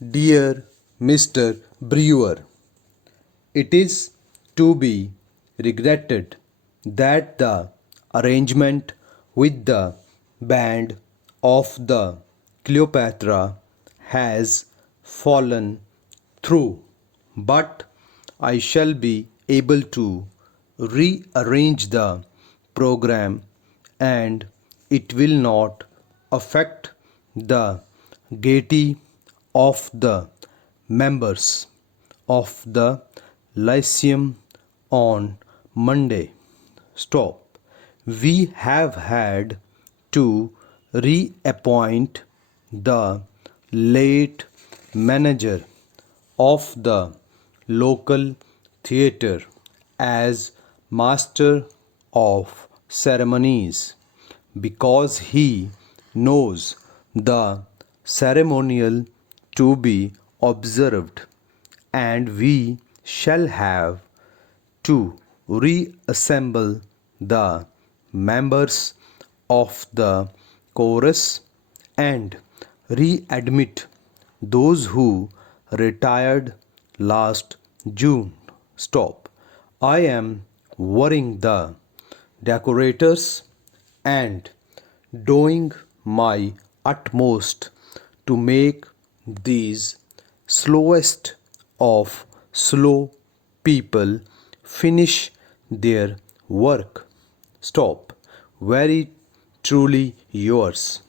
Dear Mr. Brewer, it is to be regretted that the arrangement with the band of the Cleopatra has fallen through, but I shall be able to rearrange the program and it will not affect the gaiety of the members of the Lyceum on Monday. Stop. We have had to reappoint the late manager of the local theatre as master of ceremonies because he knows the ceremonial to be observed, and we shall have to reassemble the members of the chorus and readmit those who retired last June. Stop. I am worrying the decorators and doing my utmost to make these slowest of slow people finish their work. Stop. Very truly yours.